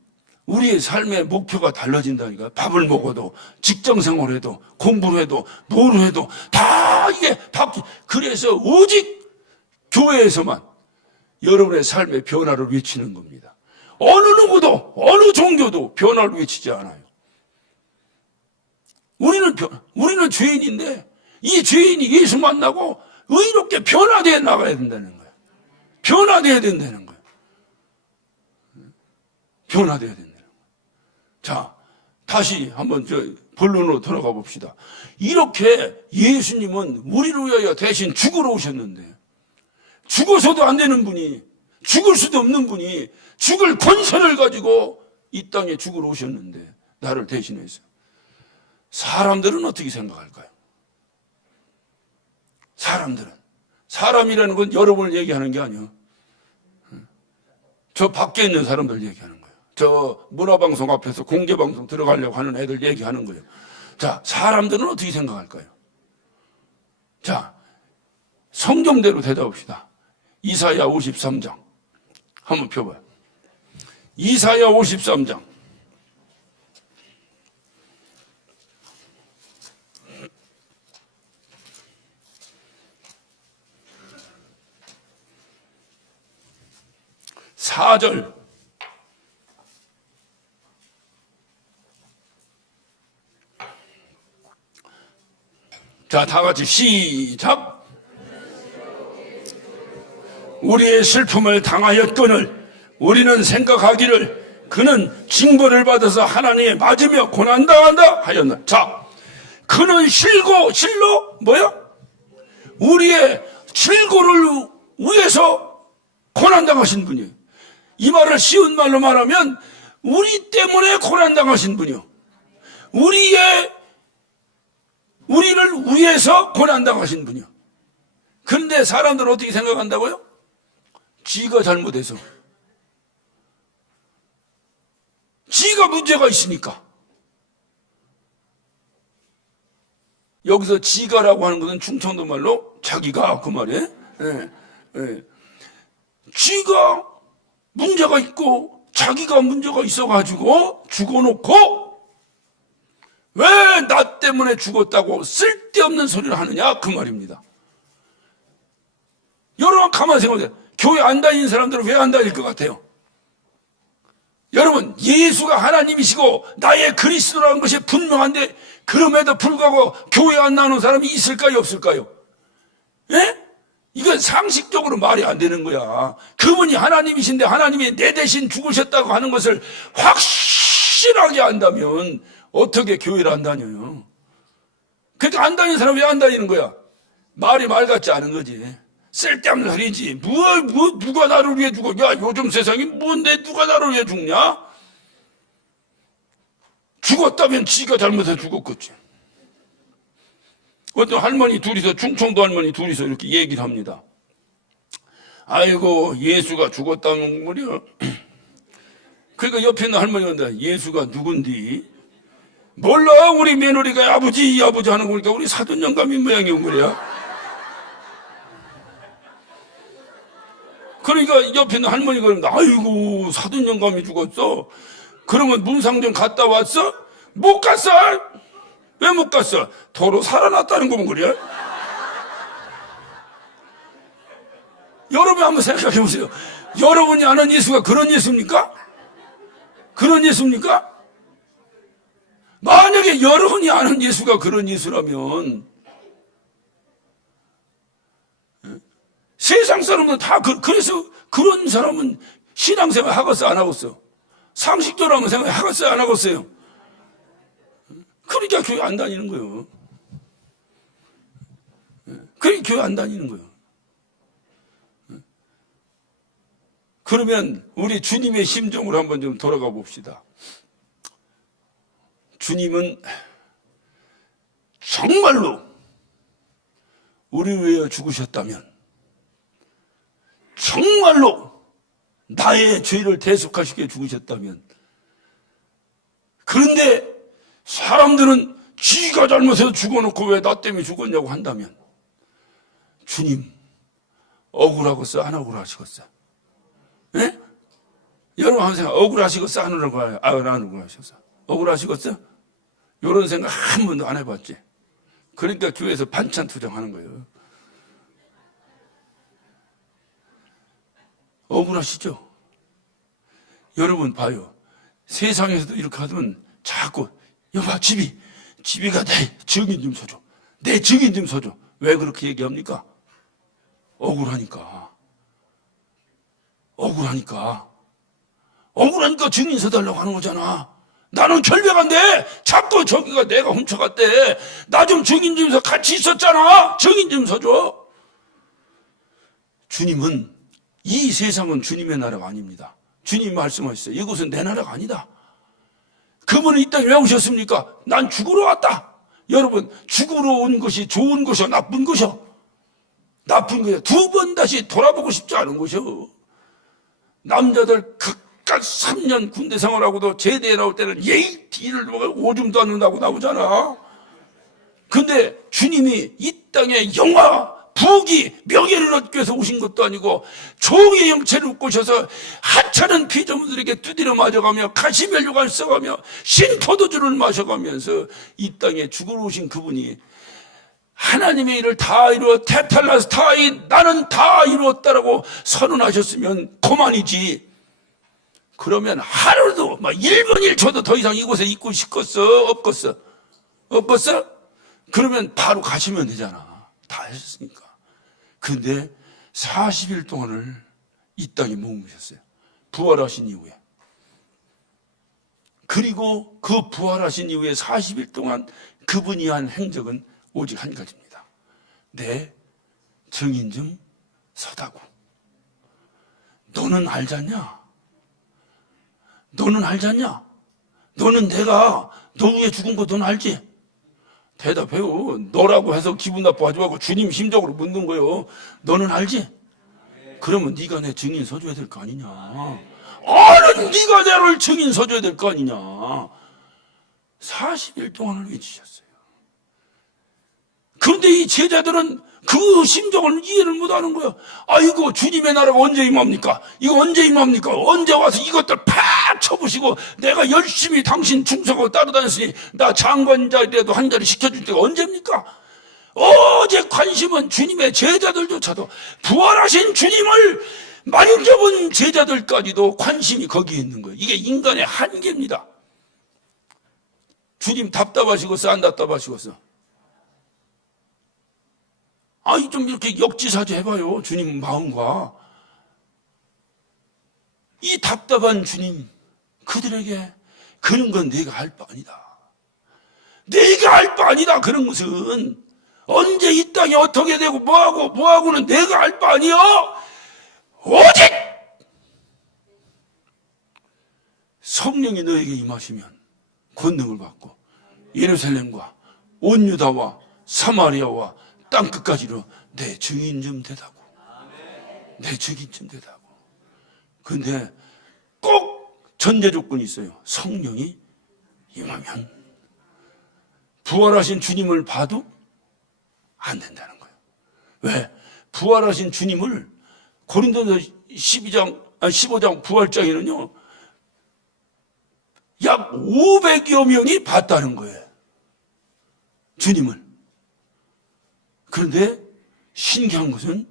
우리의 삶의 목표가 달라진다니까. 밥을 먹어도, 직장 생활해도, 공부를 해도, 뭘 해도 다 이게 바뀌. 그래서 오직 교회에서만 여러분의 삶의 변화를 외치는 겁니다. 어느 누구도, 어느 종교도 변화를 외치지 않아요. 우리는 죄인인데 이 죄인이 예수 만나고 의롭게 변화되어 나가야 된다는 거예요. 변화되어야 된다는 거예요. 변화되어야 된다는 거예요. 자, 다시 한번 본론으로 돌아가 봅시다. 이렇게 예수님은 우리를 위하여 대신 죽으러 오셨는데, 죽어서도 안 되는 분이, 죽을 수도 없는 분이 죽을 권세를 가지고 이 땅에 죽으러 오셨는데 나를 대신해서 사람들은 어떻게 생각할까요? 사람이라는 건 여러분을 얘기하는 게 아니에요. 저 밖에 있는 사람들 얘기하는 거예요. 저 문화방송 앞에서 공개방송 들어가려고 하는 애들 얘기하는 거예요. 자, 사람들은 어떻게 생각할까요? 자, 성경대로 대답합시다. 이사야 53장 한번 펴봐요. 이사야 53장 4절. 자, 다 같이 시작. 우리의 슬픔을 당하였거늘 우리는 생각하기를 그는 징벌을 받아서 하나님의 맞으며 고난당한다 하였나. 자, 그는 실로 뭐야? 우리의 실고를 위해서 고난당하신 분이에요. 이 말을 쉬운 말로 말하면 우리 때문에 고난당하신 분이요. 우리를 위해서 고난당하신 분이요. 그런데 사람들은 어떻게 생각한다고요? 지가 잘못해서. 지가 문제가 있으니까. 여기서 지가라고 하는 것은 충청도 말로 자기가 그 말이에요. 예, 예. 지가 문제가 있고 자기가 문제가 있어가지고 죽어놓고 왜 나 때문에 죽었다고 쓸데없는 소리를 하느냐 그 말입니다. 여러분 가만히 생각해보세요. 교회 안 다니는 사람들은 왜 안 다닐 것 같아요? 여러분, 예수가 하나님이시고 나의 그리스도라는 것이 분명한데 그럼에도 불구하고 교회 안 나오는 사람이 있을까요 없을까요? 예? 이건 상식적으로 말이 안 되는 거야. 그분이 하나님이신데 하나님이 내 대신 죽으셨다고 하는 것을 확실하게 안다면 어떻게 교회를 안 다녀요? 그러니까 안 다니는 사람이 왜 안 다니는 거야? 말이 말 같지 않은 거지. 쓸데없는 소리지. 누가 나를 위해 죽어? 야, 요즘 세상이 뭔데 누가 나를 위해 죽냐? 죽었다면 지가 잘못해서 죽었겠지. 어떤 할머니 둘이서, 충청도 할머니 둘이서 이렇게 얘기를 합니다. 아이고, 예수가 죽었다는 말이야. 그러니까 옆에 있는 할머니가 한다. 예수가 누군디? 몰라, 우리 며느리가 아버지 하는 거니까 우리 사돈 영감인 모양이 온 거야. 그러니까 옆에 있는 할머니가 그런다. 아이고, 사돈 영감이 죽었어. 그러면 문상정 갔다 왔어? 못 갔어. 왜 못 갔어? 도로 살아났다는 거면 그래? 여러분 한번 생각해 보세요. 여러분이 아는 예수가 그런 예수입니까? 그런 예수입니까? 만약에 여러분이 아는 예수가 그런 예수라면 세상 사람들 다 그래서 그런 사람은 신앙생활 하겠어 안 하겠어? 상식적으로 하면 생각 하겠어요 안 하겠어요? 그러니까 교회 안 다니는 거예요. 그러니까 교회 안 다니는 거예요. 그러면 우리 주님의 심정으로 한번 좀 돌아가 봅시다. 주님은 정말로 우리를 위해 죽으셨다면, 정말로 나의 죄를 대속하시기 위해 죽으셨다면, 그런데 사람들은 지가 잘못해서 죽어놓고 왜 나 때문에 죽었냐고 한다면 주님 억울하겠어 안 억울하시겠어? 예? 여러분 항상 억울하시겠어? 안 억울하셨어? 억울하시겠어? 이런 생각 한 번도 안 해봤지? 그러니까 교회에서 반찬 투정하는 거예요. 억울하시죠? 여러분 봐요. 세상에서도 이렇게 하면 자꾸 여봐 집이가 내 증인 좀 서줘. 내 증인 좀 서줘. 왜 그렇게 얘기합니까? 억울하니까 증인 서달라고 하는 거잖아. 나는 결백한데 자꾸 저기가 내가 훔쳐갔대. 나 좀 증인 좀 서. 같이 있었잖아. 증인 좀 서줘. 주님은, 이 세상은 주님의 나라가 아닙니다. 주님이 말씀하셨어요. 이곳은 내 나라가 아니다. 그분은 이 땅에 왜 오셨습니까? 난 죽으러 왔다. 여러분, 죽으러 온 것이 좋은 것이요 나쁜 것이요? 나쁜 거예요. 두 번 다시 돌아보고 싶지 않은 것이요. 남자들 그깟 3년 군대 생활하고도 제대에 나올 때는 예의 뒤를 보고 오줌도 안 눈다고 나오잖아. 근데 주님이 이 땅에 영화, 부귀, 명예를 얻기 위해서 오신 것도 아니고 종의 형체를 입고 오셔서 하찮은 피조물들에게 두드려 맞아가며 가시면류관을 써가며 신포도주를 마셔가면서 이 땅에 죽으러 오신 그분이 하나님의 일을 다 이루어 테텔라스타이 나는 다 이루었다라고 선언하셨으면 그만이지. 그러면 하루도 막 1분 1초도 더 이상 이곳에 있고 싶겠어? 없겠어? 그러면 바로 가시면 되잖아. 다 하셨으니까. 근데 40일 동안을 이 땅에 머무셨어요. 부활하신 이후에. 그리고 그 부활하신 이후에 40일 동안 그분이 한 행적은 오직 한 가지입니다. 내 증인 좀 서다고. 너는 알잖냐? 너는 내가 너 위에 죽은 거 너는 알지? 대답해요. 너라고 해서 기분 나빠하지 말고 주님 심적으로 묻는 거예요. 너는 알지? 그러면 네가 내 증인 서줘야 될 거 아니냐? 네가 나를 증인 서줘야 될 거 아니냐? 40일 동안을 외치셨어요. 그런데 이 제자들은 그 심정을 이해를 못하는 거예요. 이거 주님의 나라가 언제 임합니까? 언제 와서 이것들 팍 쳐부시고 내가 열심히 당신 충성하고 따라다녔으니 나 장관 자리라도 한 자리 시켜줄 때가 언제입니까? 오직 관심은 주님의 제자들조차도 부활하신 주님을 만져본 제자들까지도 관심이 거기에 있는 거예요. 이게 인간의 한계입니다. 주님 답답하시겠어? 안 답답하시겠어? 좀 이렇게 역지사지 해봐요. 주님 마음과. 이 답답한 주님, 그들에게 그런 건 내가 할 바 아니다. 내가 할 바 아니다. 그런 것은 언제 이 땅에 어떻게 되고 뭐하고는 내가 할 바 아니요. 오직 성령이 너에게 임하시면 권능을 받고 예루살렘과 온 유다와 사마리아와 땅끝까지로 내 증인 좀 되다고. 근데 꼭 전제 조건이 있어요. 성령이 임하면. 부활하신 주님을 봐도 안 된다는 거예요. 왜? 부활하신 주님을 고린도서 15장 부활장에는요, 약 500여 명이 봤다는 거예요. 주님을. 그런데 신기한 것은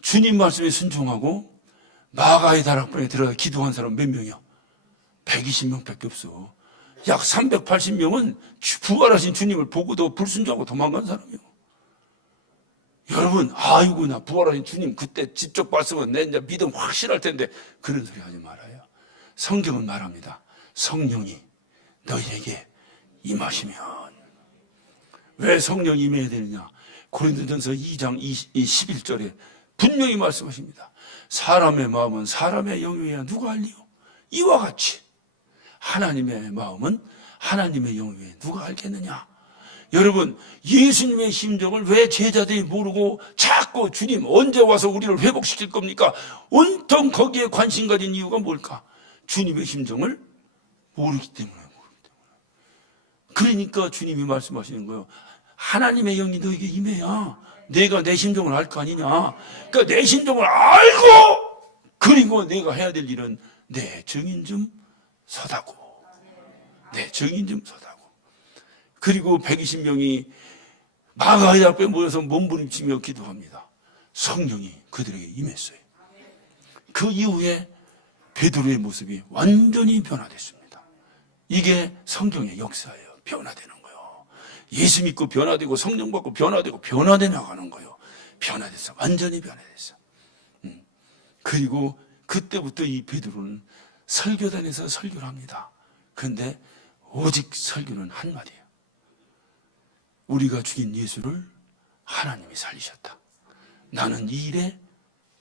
주님 말씀에 순종하고 마가의 다락방에 들어가 기도한 사람 몇 명이야? 120명밖에 없어. 약 380명은 부활하신 주님을 보고도 불순종하고 도망간 사람이에요. 여러분, 아이고 나 부활하신 주님 그때 직접 봤으면 내 이제 믿음 확실할 텐데 그런 소리 하지 말아요. 성경은 말합니다. 성령이 너희에게 임하시면. 왜 성령이 임해야 되느냐? 고린도전서 2장 11절에 분명히 말씀하십니다. 사람의 마음은 사람의 영역이야 누가 알리요? 이와 같이 하나님의 마음은 하나님의 영역에 누가 알겠느냐? 여러분, 예수님의 심정을 왜 제자들이 모르고 자꾸 주님 언제 와서 우리를 회복시킬 겁니까? 온통 거기에 관심 가진 이유가 뭘까? 주님의 심정을 모르기 때문에. 그러니까 주님이 말씀하시는 거예요. 하나님의 영이 너에게 임해야 내가 내 심정을 알 거 아니냐. 그러니까 내 심정을 알고 그리고 내가 해야 될 일은 내 증인 좀 서다고. 내 증인 좀 서다고. 그리고 120명이 마가의 앞에 모여서 몸부림치며 기도합니다. 성령이 그들에게 임했어요. 그 이후에 베드로의 모습이 완전히 변화됐습니다. 이게 성경의 역사예요. 변화되는 거예요. 예수 믿고 변화되고 성령 받고 변화되고 변화돼 나가는 거예요. 변화됐어. 완전히 변화됐어. 그리고 그때부터 이 베드로는 설교단에서 설교를 합니다. 그런데 오직 설교는 한마디예요. 우리가 죽인 예수를 하나님이 살리셨다. 나는 이 일의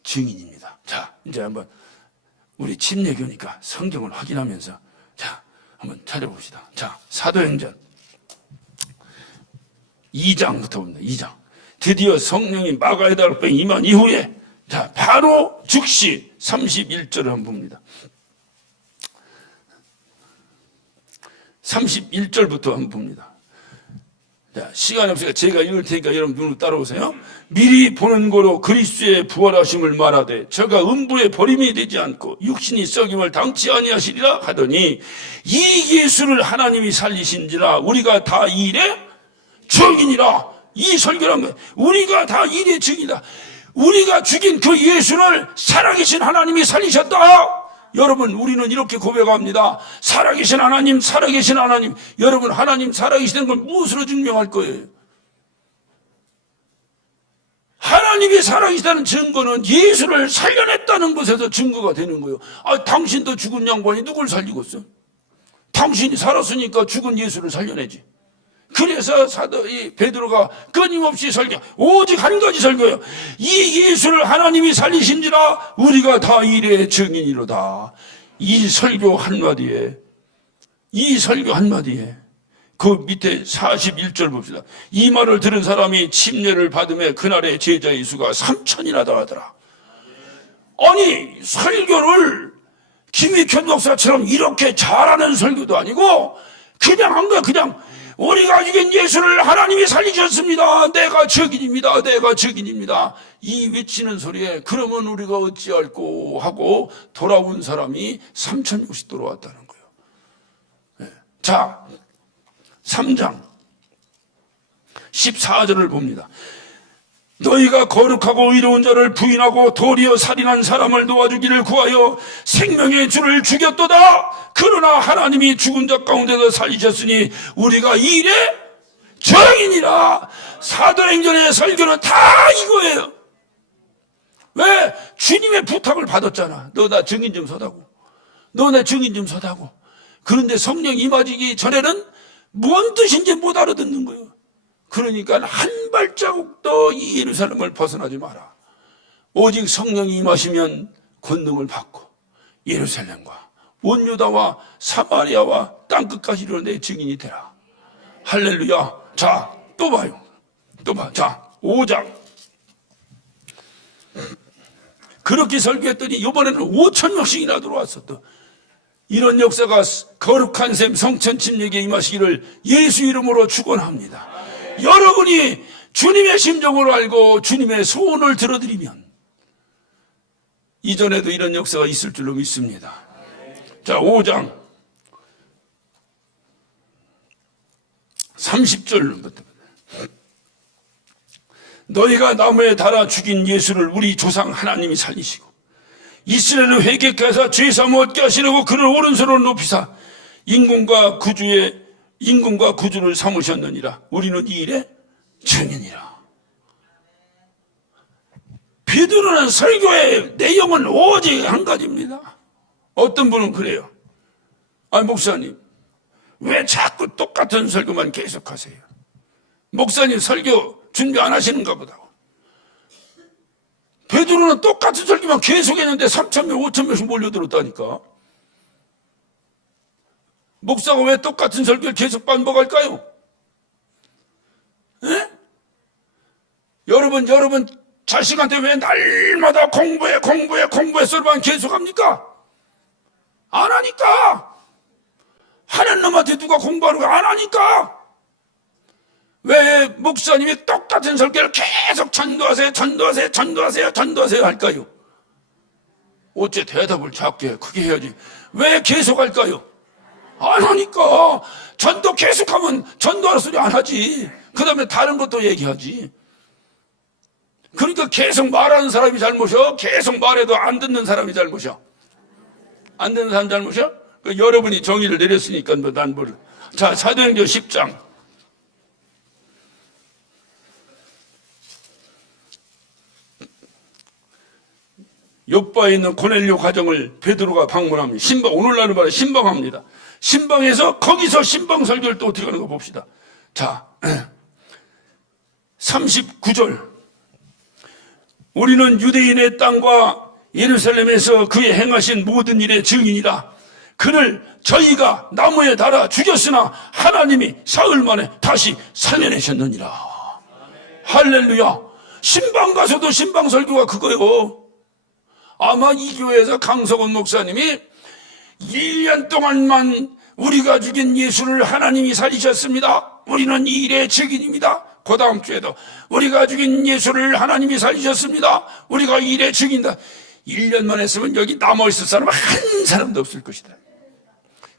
증인입니다. 자, 이제 한번 우리 침례교니까 성경을 확인하면서 자, 한번 찾아봅시다. 자, 사도행전 2장부터 봅니다. 2장. 드디어 성령이 마가의 달에 임한 이후에 자, 바로 즉시 31절을 한번 봅니다. 31절부터 한번 봅니다. 자, 시간이 없으니까 제가 읽을 테니까 여러분 눈으로 따라오세요. 미리 보는 거로 그리스도의 부활하심을 말하되 저가 음부에 버림이 되지 않고 육신이 썩임을 당치 아니하시리라 하더니 이 예수를 하나님이 살리신지라 우리가 다 이 일의 증인이라. 이 설교란 거예요. 우리가 다 이 일의 증인이다. 우리가 죽인 그 예수를 살아계신 하나님이 살리셨다. 여러분, 우리는 이렇게 고백합니다. 살아계신 하나님, 살아계신 하나님. 여러분, 하나님 살아계시는 걸 무엇으로 증명할 거예요? 하나님이 살아계시다는 증거는 예수를 살려냈다는 것에서 증거가 되는 거예요. 아, 당신도 죽은 양반이 누굴 살리고 있어? 당신이 살았으니까 죽은 예수를 살려내지. 그래서 이 베드로가 끊임없이 설교, 오직 한 가지 설교예요. 이 예수를 하나님이 살리신지라 우리가 다 이래 증인이로다. 이 설교 한마디에 그 밑에 41절 봅시다. 이 말을 들은 사람이 침례를 받음에 그날의 제자의 수가 3,000이나 더하더라. 아니, 설교를 김익현 목사처럼 이렇게 잘하는 설교도 아니고 그냥 한 거야. 그냥 우리가 죽인 예수를 하나님이 살리셨습니다. 내가 증인입니다. 내가 증인입니다. 이 외치는 소리에 그러면 우리가 어찌할꼬 하고 돌아온 사람이 3,000명씩 돌아왔다는 거예요. 네. 자, 3장 14절을 봅니다. 너희가 거룩하고 의로운 자를 부인하고 도리어 살인한 사람을 놓아주기를 구하여 생명의 주를 죽였도다. 그러나 하나님이 죽은 자 가운데서 살리셨으니 우리가 이 일의 증인이라. 사도행전의 설교는 다 이거예요. 왜? 주님의 부탁을 받았잖아. 너 나 증인 좀 서다고. 너 내 증인 좀 서다고. 그런데 성령 임하기 전에는 뭔 뜻인지 못 알아듣는 거예요. 그러니까 한 발자국도 이 예루살렘을 벗어나지 마라. 오직 성령이 임하시면 권능을 받고 예루살렘과 온 유다와 사마리아와 땅끝까지 이르러 내 증인이 되라. 할렐루야. 자, 또 봐요. 또 봐. 자, 5장. 그렇게 설교했더니 이번에는 5,000명씩이나 들어왔어. 또 이런 역사가 거룩한 셈 성천 침례에 임하시기를 예수 이름으로 축원합니다. 여러분이 주님의 심정을 알고 주님의 소원을 들어드리면 이전에도 이런 역사가 있을 줄로 믿습니다. 자, 5장 30절부터 너희가 나무에 달아 죽인 예수를 우리 조상 하나님이 살리시고 이스라엘을 회개케 하사 죄사함 얻게 하시려고 그를 오른손으로 높이사 인공과 구주를 삼으셨느니라. 우리는 이 일의 증인이라. 베드로는 설교의 내용은 오직 한 가지입니다. 어떤 분은 그래요. 아, 목사님 왜 자꾸 똑같은 설교만 계속하세요? 목사님 설교 준비 안 하시는가 보다. 베드로는 똑같은 설교만 계속했는데 3,000명, 5,000명씩 몰려들었다니까. 목사가 왜 똑같은 설교를 계속 반복할까요? 에? 여러분 자식한테 왜 날마다 공부해 소리만 계속합니까? 안 하니까. 하는 놈한테 누가 공부하는 거 안 하니까. 왜 목사님이 똑같은 설교를 계속 전도하세요 할까요? 어째 대답을 작게 크게 해야지. 왜 계속할까요? 안 하니까. 전도 계속하면 전도하는 소리 안 하지. 그 다음에 다른 것도 얘기하지. 그러니까 계속 말하는 사람이 잘못이야. 계속 말해도 안 듣는 사람이 잘못이야. 안 듣는 사람 잘못이야? 여러분이 정의를 내렸으니까 뭐 난 뭘. 자, 사도행전 10장. 요바에 있는 고넬료 가정을 베드로가 방문합니다. 신방, 오늘날은 말해 신방합니다. 신방에서 거기서 신방 설교를 또 어떻게 하는 거 봅시다. 자, 39절. 우리는 유대인의 땅과 예루살렘에서 그의 행하신 모든 일의 증인이다. 그를 저희가 나무에 달아 죽였으나 하나님이 사흘 만에 다시 살려내셨느니라. 할렐루야. 신방 가서도 신방 설교가 그거요. 아마 이 교회에서 강석원 목사님이 1년 동안만 우리가 죽인 예수를 하나님이 살리셨습니다. 우리는 이 일의 증인입니다. 그 다음 주에도 우리가 죽인 예수를 하나님이 살리셨습니다. 우리가 이 일의 증인이다. 1년만 했으면 여기 남아있을 사람 한 사람도 없을 것이다.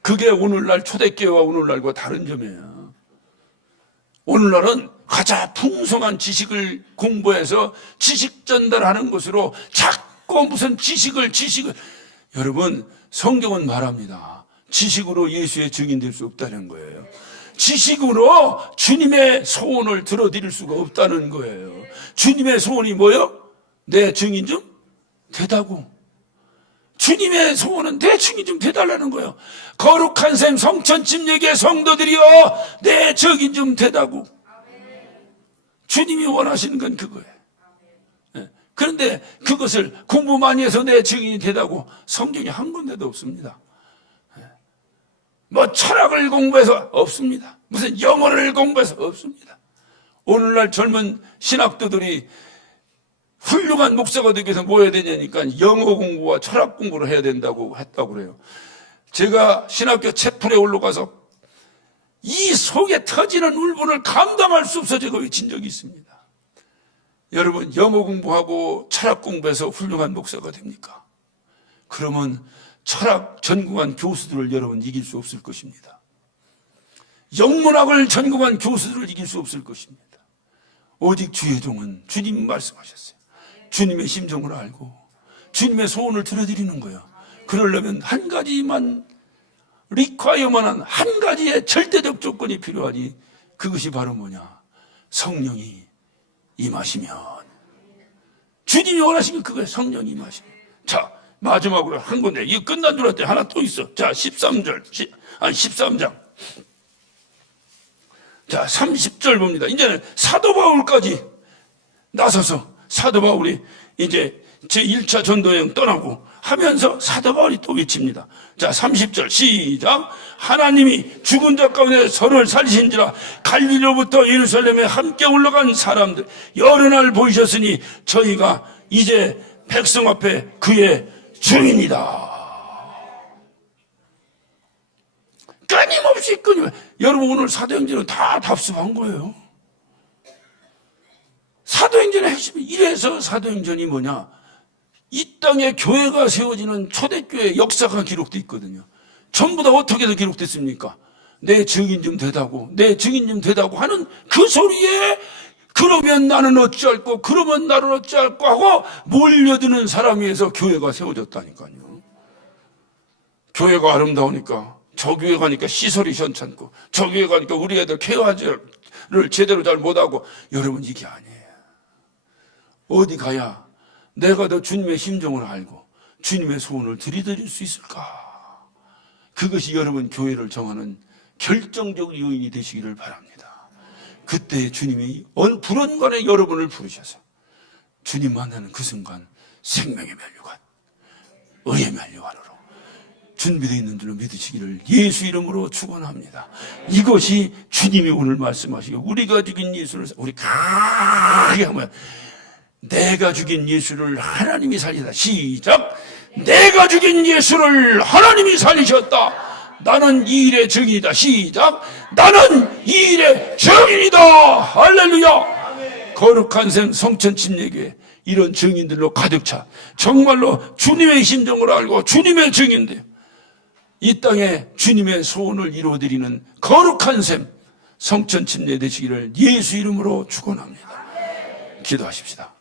그게 오늘날 초대교회와 오늘날과 다른 점이에요. 오늘날은 가장 풍성한 지식을 공부해서 지식 전달하는 것으로 자꾸 무슨 지식을 여러분, 성경은 말합니다. 지식으로 예수의 증인될 수 없다는 거예요. 지식으로 주님의 소원을 들어드릴 수가 없다는 거예요. 주님의 소원이 뭐예요? 내 증인 좀 되다고. 주님의 소원은 내 증인 좀 되달라는 거예요. 거룩한 샘 성천침례교회 성도들이여 내 증인 좀 되다고. 주님이 원하시는 건 그거예요. 그런데 그것을 공부 많이 해서 내 증인이 되다고 성경에 한 군데도 없습니다. 뭐 철학을 공부해서 없습니다. 무슨 영어를 공부해서 없습니다. 오늘날 젊은 신학도들이 훌륭한 목사가 되기 위해서 뭐 해야 되냐니까 영어 공부와 철학 공부를 해야 된다고 했다고 그래요. 제가 신학교 채플에 올라가서 이 속에 터지는 울분을 감당할 수 없어 제가 외친 적이 있습니다. 여러분, 영어 공부하고 철학 공부해서 훌륭한 목사가 됩니까? 그러면 철학 전공한 교수들을 여러분 이길 수 없을 것입니다. 영문학을 전공한 교수들을 이길 수 없을 것입니다. 오직 주의 종은 주님 말씀하셨어요. 주님의 심정을 알고 주님의 소원을 들어드리는 거예요. 그러려면 한 가지만 리콰이어만한 한 가지의 절대적 조건이 필요하니 그것이 바로 뭐냐? 성령이 임하시면. 주님이 원하시면 그거예요. 성령이 임하시면. 자, 마지막으로 한 건데 이거 끝난 줄 알았더니 하나 또 있어. 자, 13장. 자, 30절 봅니다. 이제는 사도 바울까지 나서서 사도 바울이 이제 제1차 전도여행 떠나고 하면서 사도 바울이 또 외칩니다. 자, 30절 시작. 하나님이 죽은 자 가운데 서를 살리신지라 갈릴리로부터 예루살렘에 함께 올라간 사람들 여러 날 보이셨으니 저희가 이제 백성 앞에 그의 증인이다. 끊임없이 여러분, 오늘 사도행전은 다 답습한 거예요. 사도행전의 핵심이 이래서 사도행전이 뭐냐? 이 땅에 교회가 세워지는 초대교회 역사가 기록되어 있거든요. 전부 다 어떻게 기록됐습니까? 내 증인 좀 되다고, 내 증인 좀 되다고 하는 그 소리에 그러면 나는 어찌할꼬, 그러면 나는 어찌할꼬 하고 몰려드는 사람 위해서 교회가 세워졌다니까요. 교회가 아름다우니까 저 교회 가니까 시설이 현찮고 저 교회 가니까 우리 애들 케어를 제대로 잘 못하고. 여러분, 이게 아니에요. 어디 가야 내가 더 주님의 심정을 알고 주님의 소원을 들이드릴 수 있을까? 그것이 여러분 교회를 정하는 결정적 요인이 되시기를 바랍니다. 그때 주님이 불언간에 여러분을 부르셔서 주님 만나는 그 순간 생명의 면류관, 의의 면류관으로 준비되어 있는 줄로 믿으시기를 예수 이름으로 축원합니다. 이것이 주님이 오늘 말씀하시고 우리가 죽인 예수를 우리 강하게 하면 내가 죽인 예수를 하나님이 살리다. 시작. 내가 죽인 예수를 하나님이 살리셨다. 나는 이 일의 증인이다. 시작. 나는 이 일의 증인이다. 할렐루야. 거룩한 샘 성천침례교회 이런 증인들로 가득 차 정말로 주님의 심정을 알고 주님의 증인들, 이 땅에 주님의 소원을 이루어드리는 거룩한 셈 성천 침례 되시기를 예수 이름으로 축원합니다. 기도하십시다.